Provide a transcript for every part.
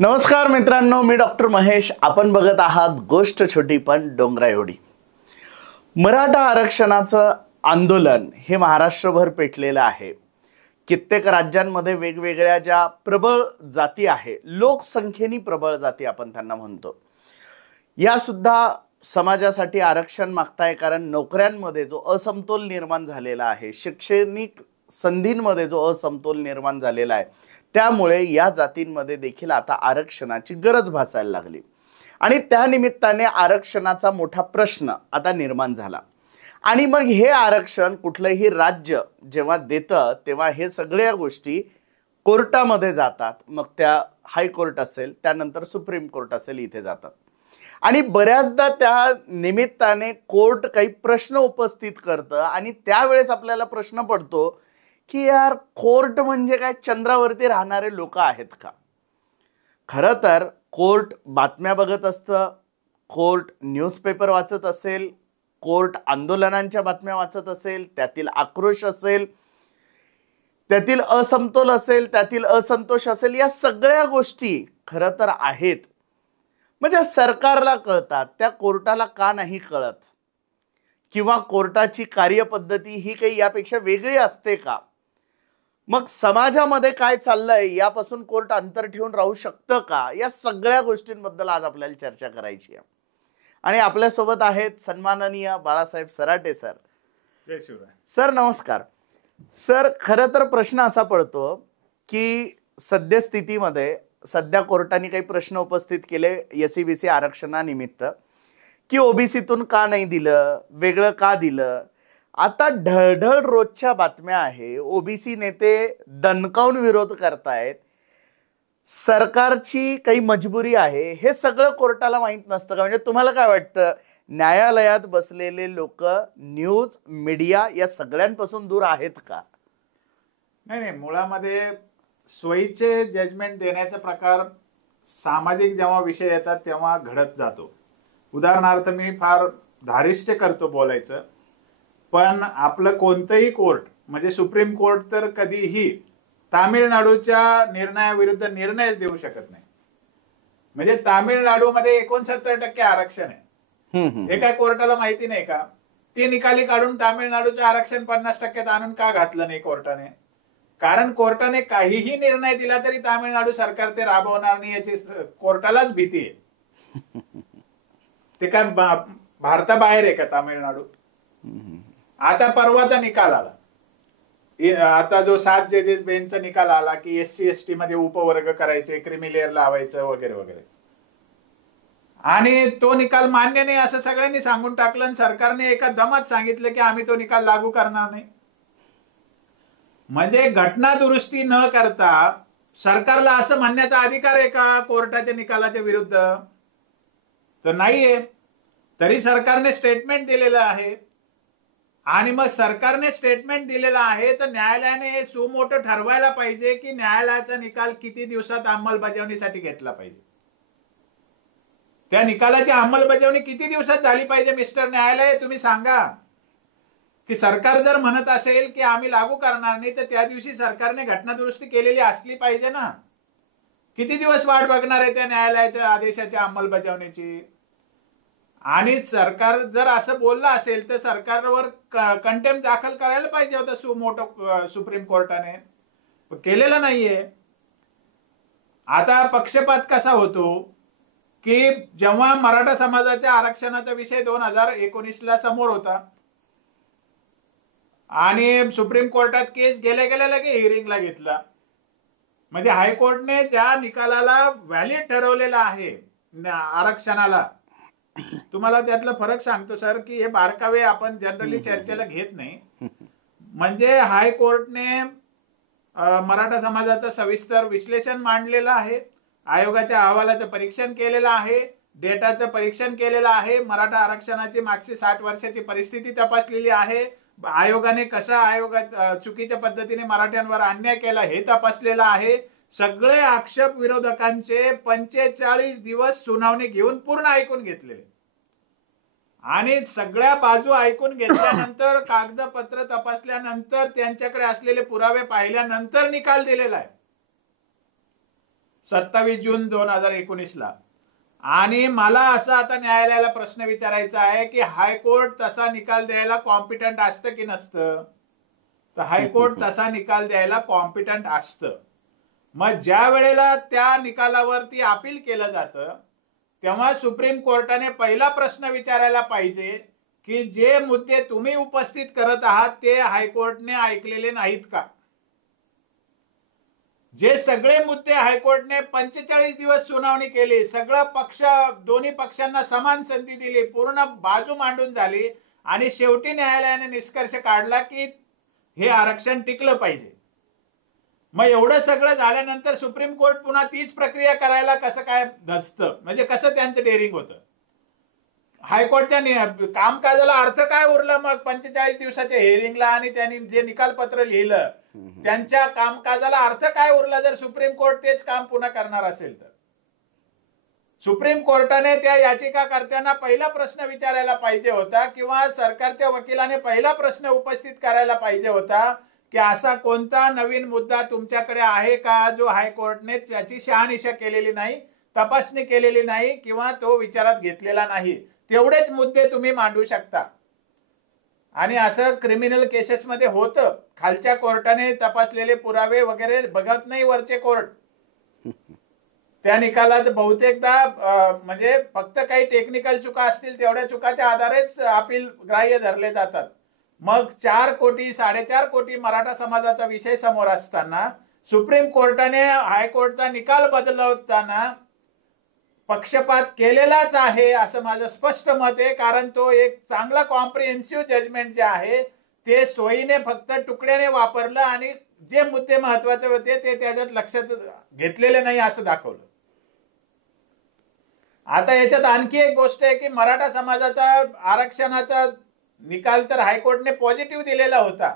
नमस्कार मित्रांनो, मी डॉक्टर महेश. आपण बघत आहात गोष्ट छोटी पण डोंगरा एवढी. मराठा आरक्षणाचं आंदोलन हे महाराष्ट्रभर पेटलेलं आहे. कित्येक राज्यांमध्ये वेगवेगळ्या ज्या प्रबळ जाती आहे, लोकसंख्येने प्रबळ जाती आपण त्यांना म्हणतो, या सुद्धा समाजासाठी आरक्षण मागताय. कारण नोकऱ्यांमध्ये जो असमतोल निर्माण झालेला आहे, शैक्षणिक संधींमध्ये जो असमतोल निर्माण झालेला आहे, त्यामुळे या जातींमध्ये देखील आता आरक्षणाची गरज भासायला लागली. आणि त्या निमित्ताने आरक्षणाचा मोठा प्रश्न आता निर्माण झाला. आणि मग हे आरक्षण कुठलंही राज्य जेव्हा देतं तेव्हा हे सगळ्या गोष्टी कोर्टामध्ये जातात. मग त्या हायकोर्ट असेल, त्यानंतर सुप्रीम कोर्ट असेल, इथे जातात. आणि बऱ्याचदा त्या निमित्ताने कोर्ट काही प्रश्न उपस्थित करतं. आणि त्यावेळेस आपल्याला प्रश्न पडतो की यार, कोर्ट म्हणजे काय चंद्रावरती राहणारे लोक आहेत का? खरं तर कोर्ट बातम्या बघत असतं, कोर्ट न्यूजपेपर वाचत असेल, कोर्ट आंदोलनांच्या बातम्या वाचत असेल, त्यातील आक्रोश असेल, त्यातील असमतोल असेल, त्यातील असंतोष असेल, या सगळ्या गोष्टी खरं तर आहेत. म्हणजे सरकारला कळतात, त्या कोर्टाला का नाही कळत? किंवा कोर्टाची कार्यपद्धती ही काही यापेक्षा वेगळी असते का? मग समाजामध्ये काय चाललंय यापासून कोर्ट अंतर ठेवून राहू शकतं का? या सगळ्या गोष्टींबद्दल आज आपल्याला चर्चा करायची आहे. आणि आपल्यासोबत आहेत सन्माननीय बाळासाहेब सराटे सर. जय शिवराय. सर नमस्कार. सर, खरं तर प्रश्न असा पडतो की सद्यस्थितीमध्ये सध्या कोर्टाने काही प्रश्न उपस्थित केले SEBC आरक्षणानिमित्त, की ओबीसीतून का नाही दिलं, वेगळं का दिलं. आता ढळढळ रोजच्या बातम्या आहे, ओबीसी नेते दणकावून विरोध करतायत, सरकारची काही मजबुरी आहे. हे सगळं कोर्टाला माहित नसतं का? म्हणजे तुम्हाला काय वाटतं, न्यायालयात बसलेले लोक न्यूज मीडिया या सगळ्यांपासून दूर आहेत का? नाही, मुळामध्ये सोयीचे जजमेंट देण्याचा प्रकार सामाजिक जेव्हा विषय येतात तेव्हा घडत जातो. उदाहरणार्थ मी फार धारिष्ट करतो बोलायचं, पण आपलं कोणतंही कोर्ट म्हणजे सुप्रीम कोर्ट तर कधीही तामिळनाडूच्या निर्णयाविरुद्ध निर्णय देऊ शकत नाही. म्हणजे तामिळनाडूमध्ये 69% आरक्षण आहे. हे काय कोर्टाला माहिती नाही का? ते निकाली काढून तामिळनाडूचं आरक्षण 50% आणून का घातलं नाही कोर्टाने? कारण कोर्टाने काहीही निर्णय दिला तरी तामिळनाडू सरकार ते राबवणार नाही याची कोर्टालाच भीती आहे. ते काय भारताबाहेर आहे का तामिळनाडू? आता परवाचा निकाल आला, आता जो 7 जजेस बेंचचा निकाल आला की SC ST मध्ये उपवर्ग करायचे, क्रिमी लेअर लावायचं वगैरे वगैरे, आणि तो निकाल मान्य नाही असं सगळ्यांनी सांगून टाकलं. आणि सरकारने एका दमात सांगितलं की आम्ही तो निकाल लागू करणार नाही. म्हणजे घटना दुरुस्ती न करता सरकारला असं म्हणण्याचा अधिकार आहे का कोर्टाच्या निकालाच्या विरुद्ध? तर नाहीये. तरी सरकारने स्टेटमेंट दिलेलं आहे. आणि मग सरकारने स्टेटमेंट दिलेलं आहे तर न्यायालयाने हे सुमोटो ठरवायला पाहिजे की न्यायालयाचा निकाल किती दिवसात अंमलबजावणीसाठी घेतला पाहिजे. त्या निकालाची अंमलबजावणी किती दिवसात झाली पाहिजे मिस्टर न्यायालय? तुम्ही सांगा. की सरकार जर म्हणत असेल की आम्ही लागू करणार नाही तर त्या दिवशी सरकारने घटना दुरुस्ती केलेली असली पाहिजे ना. किती दिवस वाट बघणार आहे त्या न्यायालयाच्या आदेशाच्या अंमलबजावणीची? आणि सरकार जर असं बोललं असेल तर सरकारवर कंटेम्प्ट दाखल करायला पाहिजे होतं सुमोटो सुप्रीम कोर्टाने. केलेलं नाहीये. आता पक्षपात कसा होतो की जेव्हा मराठा समाजाच्या आरक्षणाचा विषय 2019ला समोर होता आणि सुप्रीम कोर्टात केस गेल्या गेल्या लगे हिअरिंगला घेतला. म्हणजे हायकोर्टने त्या निकालाला व्हॅलिड ठरवलेला आहे आरक्षणाला. तुम्हाला त्यातला फरक सांगतो सर की हे बारकावे आपण जनरली चर्चेला घेत नाही. म्हणजे हायकोर्टने मराठा समाजाचं सविस्तर विश्लेषण मांडलेलं आहे, आयोगाच्या अहवालाचं परीक्षण केलेलं आहे, डेटाचं परीक्षण केलेलं आहे, मराठा आरक्षणाची मागची 60 वर्षाची परिस्थिती तपासलेली आहे, आयोगाने कसा चुकीच्या पद्धतीने मराठ्यांवर अन्याय केला हे तपासलेलं आहे. सगळे आक्षेप विरोधकांचे 45 दिवस सुनावणी घेऊन पूर्ण ऐकून घेतलेले आणि सगळ्या बाजू ऐकून घेतल्यानंतर कागदपत्र तपासल्यानंतर त्यांच्याकडे असलेले पुरावे पाहिल्यानंतर निकाल दिलेला आहे. 27 जून 2019ला. आणि मला असा आता न्यायालयाला प्रश्न विचारायचा आहे की हायकोर्ट तसा निकाल द्यायला कॉम्पिटंट असतं की नसतं. तर हायकोर्ट तसा निकाल द्यायला कॉम्पिटंट असतं. मग ज्या वेळेला त्या निकालावरती अपील केलं जातं तेव्हा सुप्रीम कोर्टाने पहिला प्रश्न विचारायला पाहिजे की जे मुद्दे तुम्ही उपस्थित करत आहात ते हायकोर्टने ऐकलेले नाहीत का. जे सगळे मुद्दे हायकोर्टने 45 दिवस सुनावणी केली, सगळं दोन्ही पक्षांना समान संधी दिली, पूर्ण बाजू मांडून झाली आणि शेवटी न्यायालयाने निष्कर्ष काढला की हे आरक्षण टिकलं पाहिजे. मग एवढं सगळं झाल्यानंतर सुप्रीम कोर्ट पुन्हा तीच प्रक्रिया करायला कसं काय धसतं, म्हणजे कसं त्यांचं डेअरिंग होतं. हायकोर्टच्या कामकाजाला अर्थ काय उरला मग 45 दिवसाच्या हिअरिंगला आणि त्यांनी जे निकालपत्र लिहिलं त्यांच्या कामकाजाला अर्थ काय उरला जर सुप्रीम कोर्ट तेच काम पुन्हा करणार असेल तर. सुप्रीम कोर्टाने त्या याचिकाकर्त्यांना पहिला प्रश्न विचारायला पाहिजे होता किंवा सरकारच्या वकिलाने पहिला प्रश्न उपस्थित करायला पाहिजे होता की असा कोणता नवीन मुद्दा तुमच्याकडे आहे का जो हायकोर्टने त्याची शहानिशा केलेली नाही, तपासणी केलेली नाही किंवा तो विचारात घेतलेला नाही. तेवढेच मुद्दे तुम्ही मांडू शकता. आणि असं क्रिमिनल केसेसमध्ये होतं, खालच्या कोर्टाने तपासलेले पुरावे वगैरे बघत नाही वरचे कोर्ट. त्या निकालात बहुतेकदा म्हणजे फक्त काही टेक्निकल चुका असतील तेवढ्या चुकाच्या आधारेच अपील ग्राह्य धरले जातात. मग 4 कोटी 4.5 कोटी मराठा समाजाचा विषय समोर असताना सुप्रीम कोर्टाने हायकोर्टचा निकाल बदलवताना पक्षपात केलेलाच आहे असं माझं स्पष्ट मत आहे. कारण तो एक चांगला कॉम्प्रिहेन्सिव्ह जजमेंट जे आहे ते सोयीने फक्त तुकड्याने वापरलं आणि जे मुद्दे महत्वाचे होते ते त्याच्यात लक्षात घेतलेले नाही असं दाखवलं. आता याच्यात आणखी एक गोष्ट आहे की मराठा समाजाचा आरक्षणाचा निकाल तर हायकोर्टने पॉझिटिव्ह दिलेला होता.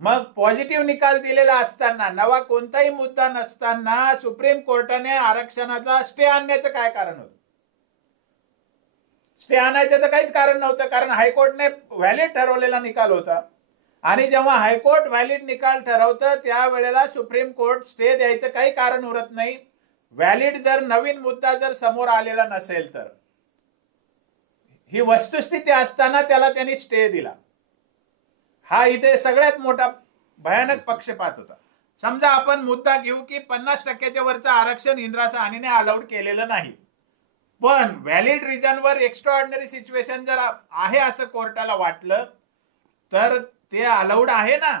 मग पॉझिटिव्ह निकाल दिलेला असताना नवा कोणताही मुद्दा नसताना सुप्रीम कोर्टाने आरक्षणाचा स्टे आणण्याचं काय कारण होतं. स्टे आणायचं तर काहीच कारण नव्हतं कारण हायकोर्टने व्हॅलिड ठरवलेला निकाल होता. आणि जेव्हा हायकोर्ट व्हॅलिड निकाल ठरवतं त्यावेळेला सुप्रीम कोर्ट स्टे द्यायचं काही कारण उरत नाही. व्हॅलिड जर नवीन मुद्दा जर समोर आलेला नसेल तर ही वस्तुस्थिती असताना त्याला त्यांनी स्टे दिला. हा इथे सगळ्यात मोठा भयानक पक्षपात होता. समजा आपण मुद्दा घेऊ की 50% वरचं आरक्षण इंदिरा साहनीने अलाउड केलेलं नाही, पण व्हॅलिड रिजनवर एक्स्ट्राऑर्डिनरी सिच्युएशन जर आहे असं कोर्टाला वाटलं तर ते अलाउड आहे ना.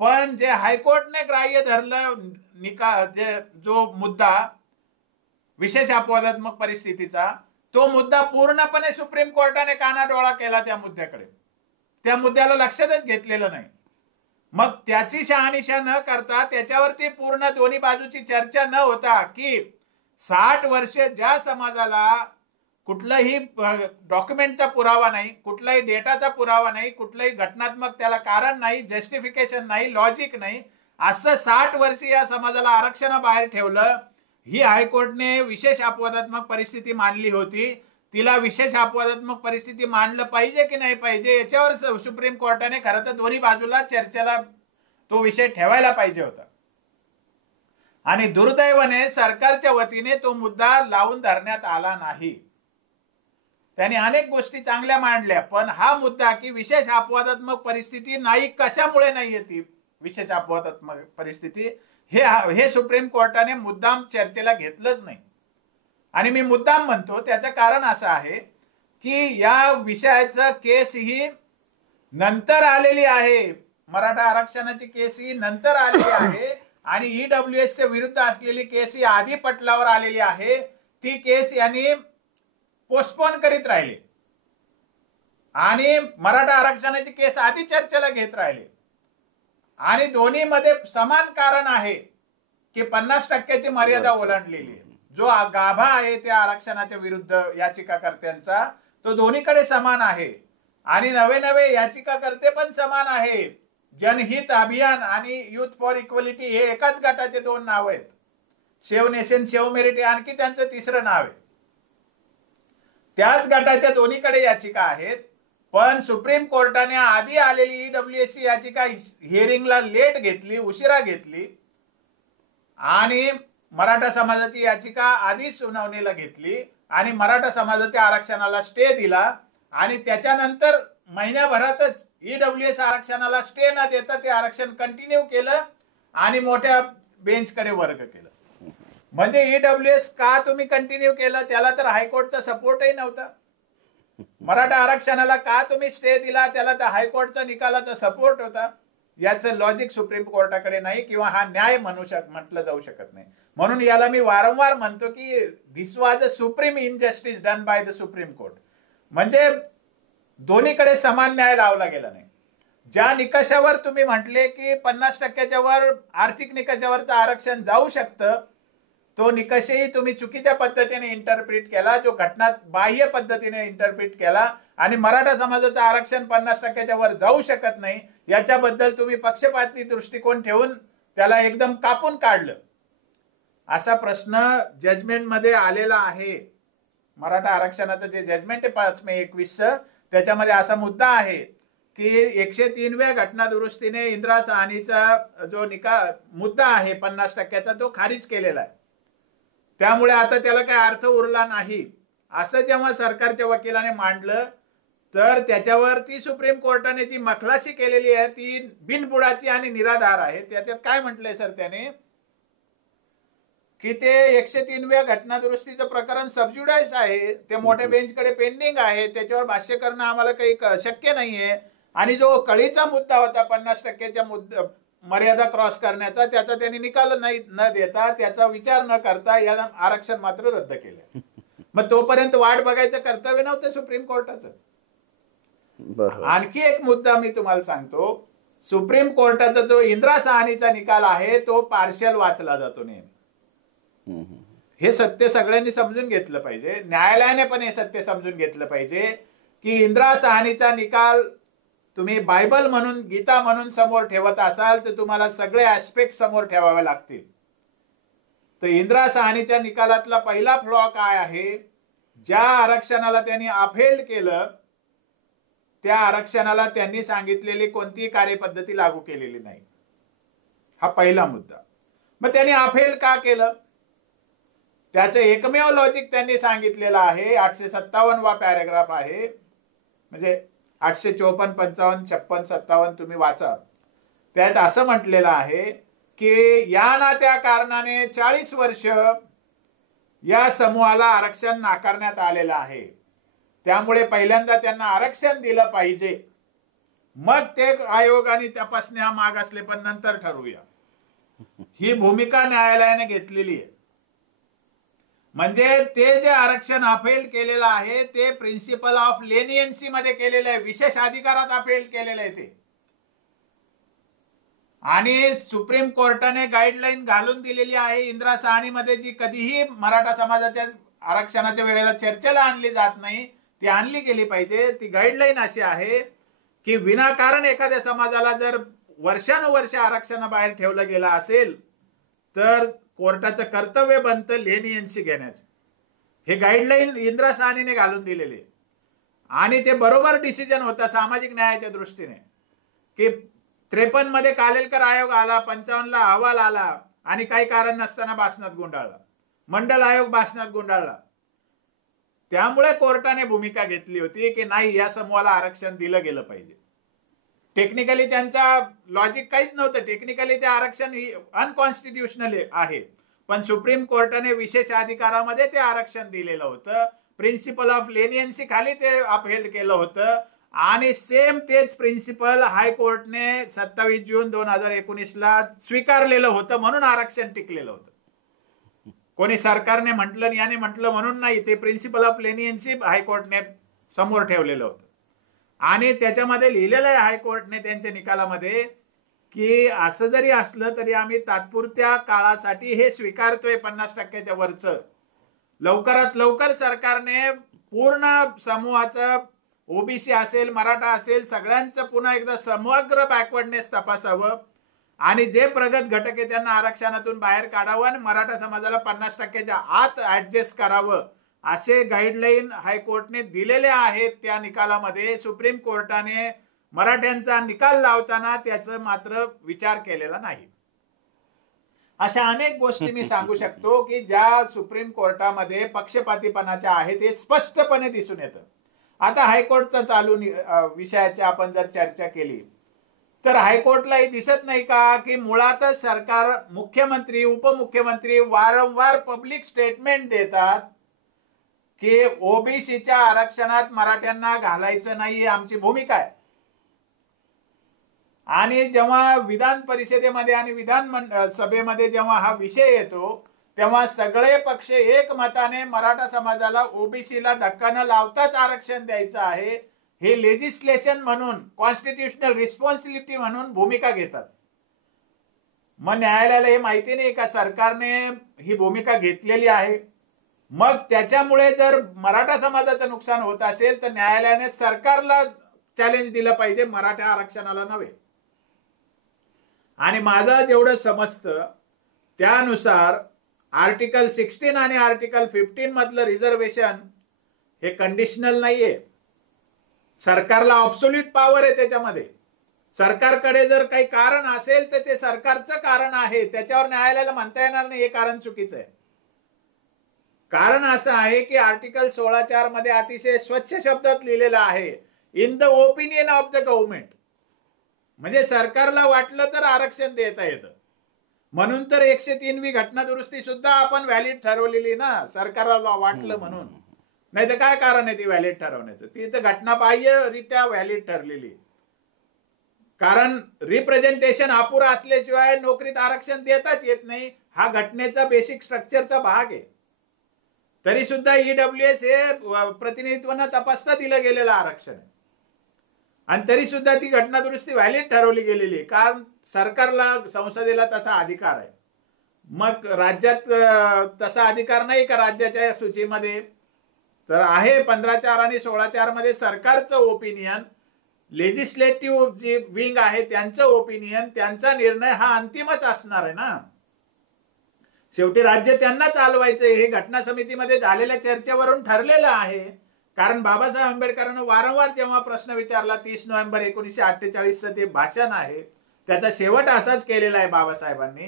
पण जे हायकोर्टने ग्राह्य धरलं निकाल जो मुद्दा विशेष अपवादात्मक परिस्थितीचा तो मुद्दा पूर्णपणे सुप्रीम कोर्टाने कानाडोळा केला त्या मुद्द्याकडे. त्या मुद्द्याला लक्षातच घेतलेलं नाही. मग त्याची शहानिशा न करता त्याच्यावरती पूर्ण दोन्ही बाजूची चर्चा न होता की 60 वर्षे ज्या समाजाला कुठलाही डॉक्युमेंटचा पुरावा नाही, कुठलाही डेटाचा पुरावा नाही, कुठलाही घटनात्मक त्याला कारण नाही, जस्टिफिकेशन नाही, लॉजिक नाही, असं 60 वर्ष या समाजाला आरक्षणाबाहेर ठेवलं. ही हायकोर्टने विशेष अपवादात्मक परिस्थिती मानली होती. तिला विशेष अपवादात्मक परिस्थिती मानलं पाहिजे की नाही पाहिजे याच्यावर सुप्रीम कोर्टाने खरं तर दोन्ही बाजूला चर्चेला तो विषय ठेवायला पाहिजे होता. आणि दुर्दैवाने सरकारच्या वतीने तो मुद्दा लावून धरण्यात आला नाही. त्यांनी अनेक गोष्टी चांगल्या मांडल्या पण हा मुद्दा की विशेष अपवादात्मक परिस्थिती नाही, कशामुळे नाही येते विशेष अपवादात्मक परिस्थिती, हे सुप्रीम कोर्टाने मुद्दाम चर्चेला घेतलंच नाही. आणि मी मुद्दाम म्हणतो त्याचं कारण असं आहे की या विषयाचं केस ही नंतर आलेली आहे. मराठा आरक्षणाची केस ही नंतर आलेली आहे आणि ईडब्ल्यूएस च्या विरुद्ध असलेली केस ही आधी पटलावर आलेली आहे. ती केस यांनी पोस्टपोन करीत राहिले आणि मराठा आरक्षणाची केस आधी चर्चेला घेत राहिले आणि दोन्ही मध्ये समान कारण आहे की 50% मर्यादा ओलांडलेली आहे. जो गाभा आहे त्या आरक्षणाच्या विरुद्ध याचिकाकर्त्यांचा तो दोन्हीकडे समान आहे आणि नवे याचिकाकर्ते पण समान आहे. जनहित अभियान आणि युथ फॉर इक्वलिटी हे एकाच गटाचे 2 नाव आहेत. सेव्ह नेशन सेव्ह मेरिट आणखी त्यांचं 3रं नाव आहे. त्याच गटाच्या दोन्हीकडे याचिका आहेत. पण सुप्रीम कोर्टाने आधी आलेली ईडब्ल्यूएससी याचिका हिअरिंगला लेट घेतली, उशिरा घेतली आणि मराठा समाजाची याचिका आधीच सुनावणीला घेतली आणि मराठा समाजाच्या आरक्षणाला स्टे दिला आणि त्याच्यानंतर महिन्याभरातच ईडब्ल्यूएस आरक्षणाला स्टे न देता ते आरक्षण कंटिन्यू केलं आणि मोठ्या बेंचकडे वर्ग केलं. म्हणजे ईडब्ल्यूएस का तुम्ही कंटिन्यू केलं, त्याला तर हायकोर्टचा सपोर्टही नव्हता. मराठा आरक्षणाला का तुम्ही स्टे दिला, त्याला तर हायकोर्टचा निकालाचा सपोर्ट होता. याचं लॉजिक सुप्रीम कोर्टाकडे नाही किंवा हा न्याय म्हटलं जाऊ शकत नाही. म्हणून याला मी वारंवार म्हणतो की this was a supreme injustice done by the supreme court. म्हणजे दोन्हीकडे समान न्याय लावला गेला नाही. ज्या निकषावर तुम्ही म्हटले की 50% वर आर्थिक निकषावरचं आरक्षण जाऊ शकतं, तो निकषही तुम्ही चुकीच्या पद्धतीने इंटरप्रिट केला, जो घटना बाह्य पद्धतीने इंटरप्रिट केला आणि मराठा समाजाचं आरक्षण 50% वर जाऊ शकत नाही याच्याबद्दल तुम्ही पक्षपाती दृष्टिकोन ठेवून त्याला एकदम कापून काढलं. असा प्रश्न जजमेंट मध्ये आलेला आहे. मराठा आरक्षणाचं जे जजमेंट आहे 5 मे 2021 त्याच्यामध्ये असा मुद्दा आहे की 103व्या घटना दुरुस्तीने इंदिरा साहनीचा जो मुद्दा आहे 50%चा तो खारिज केलेला आहे. त्यामुळे आता त्याला काही अर्थ उरला नाही असं जेव्हा सरकारच्या वकिलाने मांडलं तर त्याच्यावरती सुप्रीम कोर्टाने जी मखलासी केलेली आहे ती बिनबुडाची आणि निराधार आहे. त्याच्यात काय म्हटलंय सर त्याने की ते 103व्या घटना दुरुस्तीचं प्रकरण सबज्युडाइस आहे, ते मोठ्या बेंचकडे पेंडिंग आहे, त्याच्यावर भाष्य करणं आम्हाला काही शक्य नाहीये. आणि जो कळीचा मुद्दा होता 50%च्या मर्यादा क्रॉस करण्याचा, त्याचा त्यांनी निकाल न देता त्याचा विचार न करता याला आरक्षण मात्र रद्द केलं. मग तोपर्यंत वाट बघायचं कर्तव्य नव्हतं सुप्रीम कोर्टाचं. आणखी एक मुद्दा मी तुम्हाला सांगतो. सुप्रीम कोर्टाचा जो इंदिरा साहनीचा निकाल आहे तो पार्शियल वाचला जातो नेहमी. हे सत्य सगळ्यांनी समजून घेतलं पाहिजे. न्यायालयाने पण हे सत्य समजून घेतलं पाहिजे की इंदिरा साहनीचा निकाल तुम्ही बायबल म्हणून गीता म्हणून समोर ठेवत असाल तर तुम्हाला सगळे ऍस्पेक्ट समोर ठेवावे लागतील. तर इंदिरा साहनीच्या निकालातला पहिला फ्लॉ काय आहे, ज्या आरक्षणाला त्यांनी अफेल्ड केलं त्या आरक्षणाला त्यांनी सांगितलेली कोणतीही कार्यपद्धती लागू केलेली नाही. हा पहिला मुद्दा. मग त्यांनी अफेल्ड का केलं, त्याचं एकमेव लॉजिक त्यांनी सांगितलेलं आहे. 857वा पॅराग्राफ आहे, म्हणजे 854, 55, 56, 57 तुम्ही वाचा. त्यात असं म्हटलेलं आहे की या ना त्या कारणाने 40 वर्ष या समूहाला आरक्षण नाकारण्यात आलेलं आहे, त्यामुळे पहिल्यांदा त्यांना आरक्षण दिलं पाहिजे, मग ते आयोगाने तपासण्या मागासले पण नंतर ठरवूया. ही भूमिका न्यायालयाने घेतलेली आहे. म्हणजे ते जे आरक्षण अफेल केलेलं आहे ते प्रिन्सिपल ऑफ लेनियन्सी मध्ये केलेलं आहे, विशेष अधिकारात अफेल केलेलं आहे ते. आणि सुप्रीम कोर्टाने गाईडलाईन घालून दिलेली आहे इंदिरा साहनीमध्ये, जी कधीही मराठा समाजाच्या आरक्षणाच्या वेळेला चर्चेला आणली जात नाही, ती आणली गेली पाहिजे. ती गाईडलाईन अशी आहे की विनाकारण एखाद्या समाजाला जर वर्षानुवर्ष आरक्षणाबाहेर ठेवलं गेलं असेल तर कोर्टाचं कर्तव्य बनतं लेनियन्सी घेण्याचं. हे गाईडलाईन इंदिरा साहनीने घालून दिलेले आणि ते बरोबर डिसिजन होता सामाजिक न्यायाच्या दृष्टीने की 53 मध्ये कालेलकर आयोग आला, 55 ला अहवाल आला आणि काही कारण नसताना भाषणात गुंडाळला, मंडल आयोग भाषणात गुंडाळला. त्यामुळे कोर्टाने भूमिका घेतली होती की नाही, या समूहाला आरक्षण दिलं गेलं पाहिजे. टेक्निकली त्यांचा लॉजिक काहीच नव्हतं, टेक्निकली ते आरक्षण अनकॉन्स्टिट्युशनल आहे, पण सुप्रीम कोर्टाने विशेष अधिकारामध्ये ते आरक्षण दिलेलं होतं. प्रिन्सिपल ऑफ लेनियन्सी खाली ते अपहेल्ड केलं होतं आणि सेम तेच प्रिन्सिपल हायकोर्टने 27 जून 2019 ला स्वीकारलेलं होतं, म्हणून आरक्षण टिकलेलं होतं. कोणी सरकारने म्हटलं याने म्हटलं म्हणून नाही, ते प्रिन्सिपल ऑफ लेनियन्सी हायकोर्टने समोर ठेवलेलं होतं. आणि त्याच्यामध्ये लिहिलेलं आहे हायकोर्टने त्यांच्या निकालामध्ये की असं जरी असलं तरी आम्ही तात्पुरत्या काळासाठी हे स्वीकारतोय 50%च्या वरचं. लवकरात लवकर सरकारने पूर्ण समूहाचं, ओबीसी असेल, मराठा असेल, सगळ्यांचं पुन्हा एकदा समग्र बॅकवर्डनेस तपासावं आणि जे प्रगत घटक आहे त्यांना आरक्षणातून बाहेर काढावं आणि मराठा समाजाला 50%च्या आत ऍडजस्ट करावं, असे गाईडलाईन हायकोर्टने दिलेले आहेत. त्या निकालामध्ये सुप्रीम कोर्टाने मराठ्यांचा निकाल लावताना त्याचा मात्र विचार केलेला नाही. अशा अनेक गोष्टी मी सांगू शकतो की ज्या सुप्रीम कोर्टामध्ये पक्षपातीपणाच्या आहेत हे स्पष्टपणे दिसून येतं. आता हायकोर्टचा चालू विषयाची आपण जर चर्चा केली तर हायकोर्टलाही दिसत नाही का की मुळातच सरकार, मुख्यमंत्री, उपमुख्यमंत्री वारंवार पब्लिक स्टेटमेंट देतात की ओबीसीच्या आरक्षणात मराठ्यांना घालायचं नाही ही आमची भूमिका आहे. आणि जेव्हा विधान परिषदेमध्ये आणि विधान सभेमध्ये जेव्हा हा विषय येतो तेव्हा सगळे पक्ष एकमताने मराठा समाजाला, ओबीसीला धक्का न लावताच आरक्षण द्यायचं आहे हे लेजिस्लेशन म्हणून, कॉन्स्टिट्यूशनल रिस्पॉन्सिबिलिटी म्हणून भूमिका घेतात. मग न्यायालयाला हे माहिती नाही का सरकारने ही भूमिका घेतलेली आहे. मग त्याच्यामुळे जर मराठा समाजाचं नुकसान होत असेल तर न्यायालयाने सरकारला चॅलेंज दिलं पाहिजे, मराठा आरक्षणाला नव्हे. आणि माझं जेवढं समजतं त्यानुसार आर्टिकल 16 आणि आर्टिकल 15 मधलं रिझर्वेशन हे कंडिशनल नाहीये. सरकारला ऑब्सोल्यूट पॉवर आहे त्याच्यामध्ये. सरकारकडे जर काही कारण असेल तर ते सरकारचं कारण आहे, त्याच्यावर न्यायालयाला म्हणता येणार नाही हे कारण चुकीचं आहे. कारण असं आहे की आर्टिकल 16(4) मध्ये अतिशय स्वच्छ शब्दात लिहिलेलं आहे, in the opinion of the government. म्हणजे सरकारला वाटलं तर आरक्षण देता येतं. म्हणून तर 103वी घटना दुरुस्ती सुद्धा आपण व्हॅलिड ठरवलेली ना, सरकारला वाटलं म्हणून. नाही तर काय कारण आहे ती व्हॅलिड ठरवण्याचं? ती तर घटनाबाह्यरित्या व्हॅलिड ठरलेली. कारण रिप्रेझेंटेशन अपुरा असल्याशिवाय नोकरीत आरक्षण देताच येत नाही, हा घटनेचा बेसिक स्ट्रक्चरचा भाग आहे. तरी सुद्धा ईडब्ल्यूएस हे प्रतिनिधित्व न तपासता दिलं गेलेलं आरक्षण आहे. आणि तरी सुद्धा ती घटना दुरुस्ती व्हॅलिड ठरवली गेलेली आहे, कारण सरकारला, संसदेला तसा अधिकार आहे. मग राज्यात तसा अधिकार नाही का राज्याच्या सूचीमध्ये? तर आहे 15(4) आणि 16(4) मध्ये सरकारचं ओपिनियन, लेजिस्लेटिव्ह जी विंग आहे त्यांचं ओपिनियन, त्यांचा निर्णय हा अंतिमच असणार आहे ना. शेवटी राज्य त्यांना चालवायचं हे घटना समितीमध्ये झालेल्या चर्चेवरून ठरलेलं आहे. कारण बाबासाहेब आंबेडकरांना वारंवार जेव्हा प्रश्न विचारला, 30 नोव्हेंबर 1948चं ते भाषण आहे, त्याचा शेवट असाच केलेला आहे बाबासाहेबांनी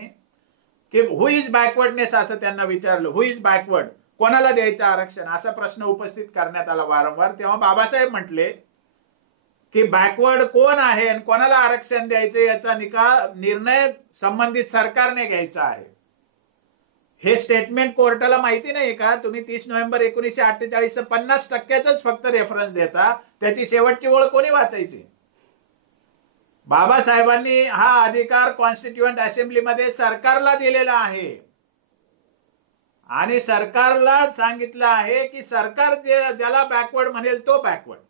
की हु इज बॅकवर्डनेस असं त्यांना विचारलं. हु इज बॅकवर्ड, कोणाला द्यायचं आरक्षण असा प्रश्न उपस्थित करण्यात आला वारंवार. तेव्हा बाबासाहेब म्हटले की बॅकवर्ड कोण आहे आणि कोणाला आरक्षण द्यायचे याचा निर्णय संबंधित सरकारने घ्यायचा आहे. हे स्टेटमेंट कोर्टाला माहिती नाही का? तुम्ही 30 नोव्हेंबर 1948 50% फक्त रेफरन्स देता, त्याची शेवटची ओळ कोणी वाचायची? बाबासाहेबांनी हा अधिकार कॉन्स्टिट्युएंट असेंब्लीमध्ये सरकारला दिलेला आहे आणि सरकारला सांगितलं आहे की सरकार ज्याला बॅकवर्ड म्हणेल तो बॅकवर्ड.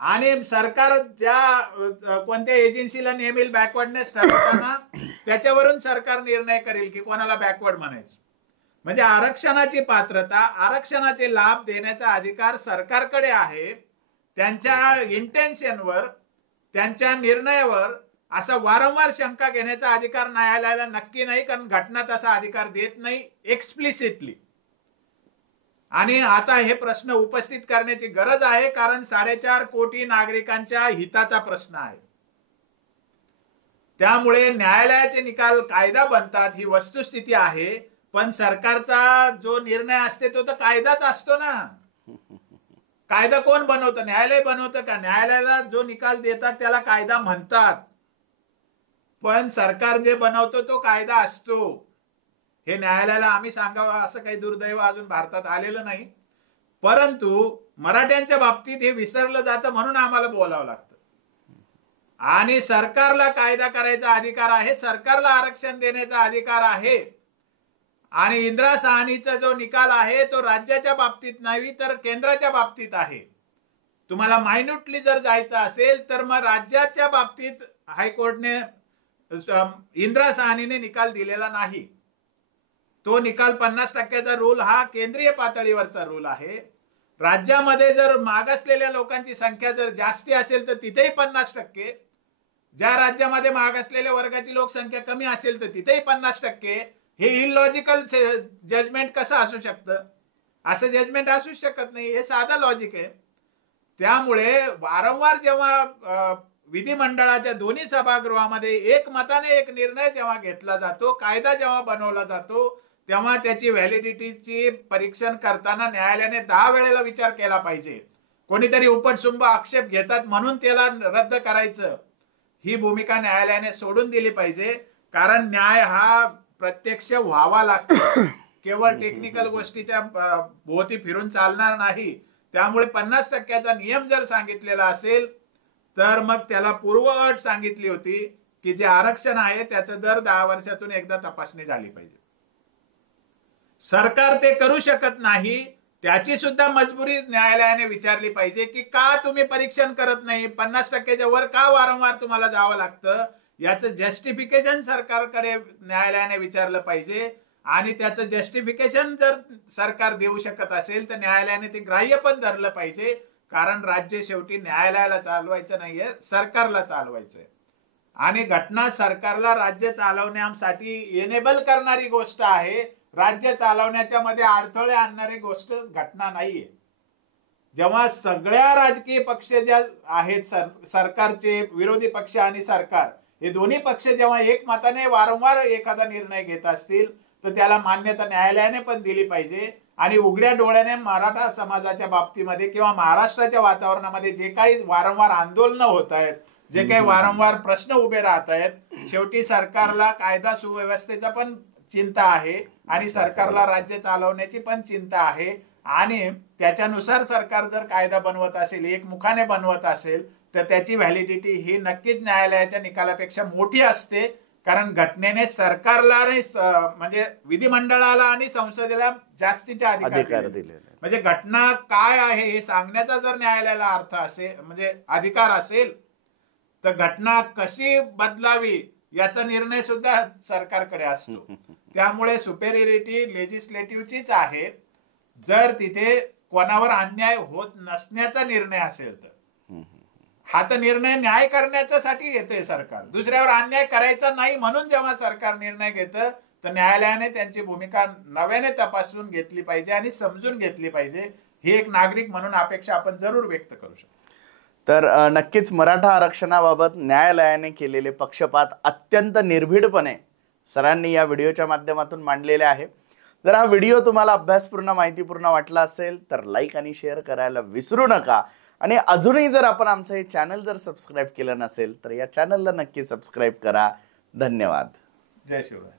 आणि सरकार ज्या कोणत्या एजन्सीला नेमेल बॅकवर्डनेस ठरवताना त्याच्यावरून सरकार निर्णय करेल की कोणाला बॅकवर्ड म्हणायचं. म्हणजे आरक्षणाची पात्रता, आरक्षणाचे लाभ देण्याचा अधिकार सरकारकडे आहे. त्यांच्या इंटेन्शनवर, त्यांच्या निर्णयावर असा वारंवार शंका घेण्याचा अधिकार न्यायालयाला नक्की नाही, कारण घटना तसा अधिकार देत नाही एक्सप्लिसिटली. आणि आता हे प्रश्न उपस्थित करण्याची गरज आहे, कारण 4.5 कोटी नागरिकांच्या हिताचा प्रश्न आहे. त्यामुळे न्यायालयाचे निकाल कायदा बनतात ही वस्तुस्थिती आहे. पण सरकारचा जो निर्णय असते तो तर कायदाच असतो ना. कायदा कोण बनवतं? न्यायालय बनवतं का? न्यायालयाला जो निकाल देतात त्याला कायदा म्हणतात, पण सरकार जे बनवतो तो कायदा असतो. हे न्यायालयाला आम्ही सांगावं असं काही दुर्दैव अजून भारतात आलेलं नाही. परंतु मराठ्यांच्या बाबतीत हे विसरलं जातं म्हणून आम्हाला बोलावं लागतं. आणि सरकारला कायदा करायचा अधिकार आहे, सरकारला आरक्षण देण्याचा अधिकार आहे. आणि इंदिरा साहनीचा जो निकाल आहे तो राज्याच्या बाबतीत नाही तर केंद्राच्या बाबतीत आहे. तुम्हाला मायन्युटली जर जायचं असेल तर मग राज्याच्या बाबतीत हायकोर्टने, इंदिरा साहनीने निकाल दिलेला नाही. तो निकाल 50%चा रूल हा केंद्रीय पातळीवरचा रूल आहे. राज्यामध्ये जर मागासलेल्या लोकांची संख्या जर जास्ती असेल तर तिथेही 50%, ज्या राज्यामध्ये मागासलेल्या वर्गाची लोकसंख्या कमी असेल तर तिथेही 50%. हे इलॉजिकल जजमेंट कसं असू शकतं? असं जजमेंट असूच शकत नाही. हे साधं लॉजिक आहे. त्यामुळे वारंवार जेव्हा विधिमंडळाच्या दोन्ही सभागृहामध्ये एकमताने एक निर्णय जेव्हा घेतला जातो, कायदा जेव्हा बनवला जातो, तेव्हा त्याची व्हॅलिडिटीची परीक्षण करताना न्यायालयाने 10 वेळेला विचार केला पाहिजे. कोणीतरी उपटसुंब आक्षेप घेतात म्हणून त्याला रद्द करायचं, ही भूमिका न्यायालयाने सोडून दिली पाहिजे. कारण न्याय हा प्रत्यक्ष व्हावा लागतो, केवळ टेक्निकल गोष्टीच्या भोवती फिरून चालणार नाही. त्यामुळे 50% नियम जर सांगितलेला असेल तर मग त्याला पूर्व अट सांगितली होती की जे आरक्षण आहे त्याचं दर 10 वर्षातून एकदा तपासणी झाली पाहिजे. सरकार ते करू शकत नाही, त्याची सुद्धा मजबुरी न्यायालयाने विचारली पाहिजे की का तुम्ही परीक्षण करत नाही, 50%च्या वर का वारंवार तुम्हाला जावं लागतं, याचं जस्टिफिकेशन सरकारकडे न्यायालयाने विचारलं पाहिजे. आणि त्याचं जस्टिफिकेशन जर सरकार देऊ शकत असेल तर न्यायालयाने ते ग्राह्य पण धरलं पाहिजे. कारण राज्य शेवटी न्यायालयाला चालवायचं नाहीये, सरकारला चालवायचंय. आणि घटना सरकारला राज्य चालवण्यासाठी एनेबल करणारी गोष्ट आहे, राज्य चालवण्याच्या मध्ये अडथळे आणणारी गोष्ट घटना नाहीये. जेव्हा सगळ्या राजकीय पक्ष ज्या आहेत, सरकारचे विरोधी पक्ष आणि सरकार हे दोन्ही पक्ष जेव्हा एकमताने वारंवार एखादा निर्णय घेत असतील तर त्याला मान्यता न्यायालयाने पण दिली पाहिजे. आणि उघड्या डोळ्याने मराठा समाजाच्या बाबतीमध्ये किंवा महाराष्ट्राच्या वातावरणामध्ये जे काही वारंवार आंदोलनं होत आहेत, जे काही वारंवार प्रश्न उभे राहत आहेत, शेवटी सरकारला कायदा सुव्यवस्थेचा पण चिंता आहे आणि सरकारला राज्य चालवण्याची पण चिंता आहे. आणि त्याच्यानुसार सरकार जर कायदा बनवत असेल, एकमुखाने बनवत असेल तर त्याची व्हॅलिडिटी ही नक्कीच न्यायालयाच्या निकालापेक्षा मोठी असते. कारण घटनेने सरकारला म्हणजे विधिमंडळाला आणि संसदेला जास्तीचे अधिकार दिले. म्हणजे घटना काय आहे हे सांगण्याचा जर न्यायालयाला अर्थ असेल, म्हणजे अधिकार असेल, तर घटना कशी बदलावी याचा निर्णय सुद्धा सरकारकडे असतो. त्यामुळे सुपेरियरिटी लेजिस्लेटिव्हचीच आहे. जर तिथे कोणावर अन्याय होत नसण्याचा निर्णय असेल तर हा तर निर्णय न्याय करण्यासाठी घेतोय सरकार, दुसऱ्यावर अन्याय करायचा नाही म्हणून जेव्हा सरकार निर्णय घेतं तर न्यायालयाने त्यांची भूमिका नव्याने तपासून घेतली पाहिजे आणि समजून घेतली पाहिजे. ही एक नागरिक म्हणून अपेक्षा आपण जरूर व्यक्त करू शकतो. तर नक्कीच मराठा आरक्षणाबाबत न्यायालयाने केलेले पक्षपात अत्यंत निर्भीडपणे सरांनी या व्हिडिओच्या माध्यमातून मांडलेले आहे. जर हा व्हिडिओ तुम्हाला अभ्यासपूर्ण माहितीपूर्ण वाटला असेल तर लाईक आणि शेअर करायला विसरू नका. आणि अजूनही जर आपण आमचं हे चॅनल जर सबस्क्राईब केलं नसेल तर या चॅनलला नक्की सबस्क्राईब करा. धन्यवाद. जय शिवराय.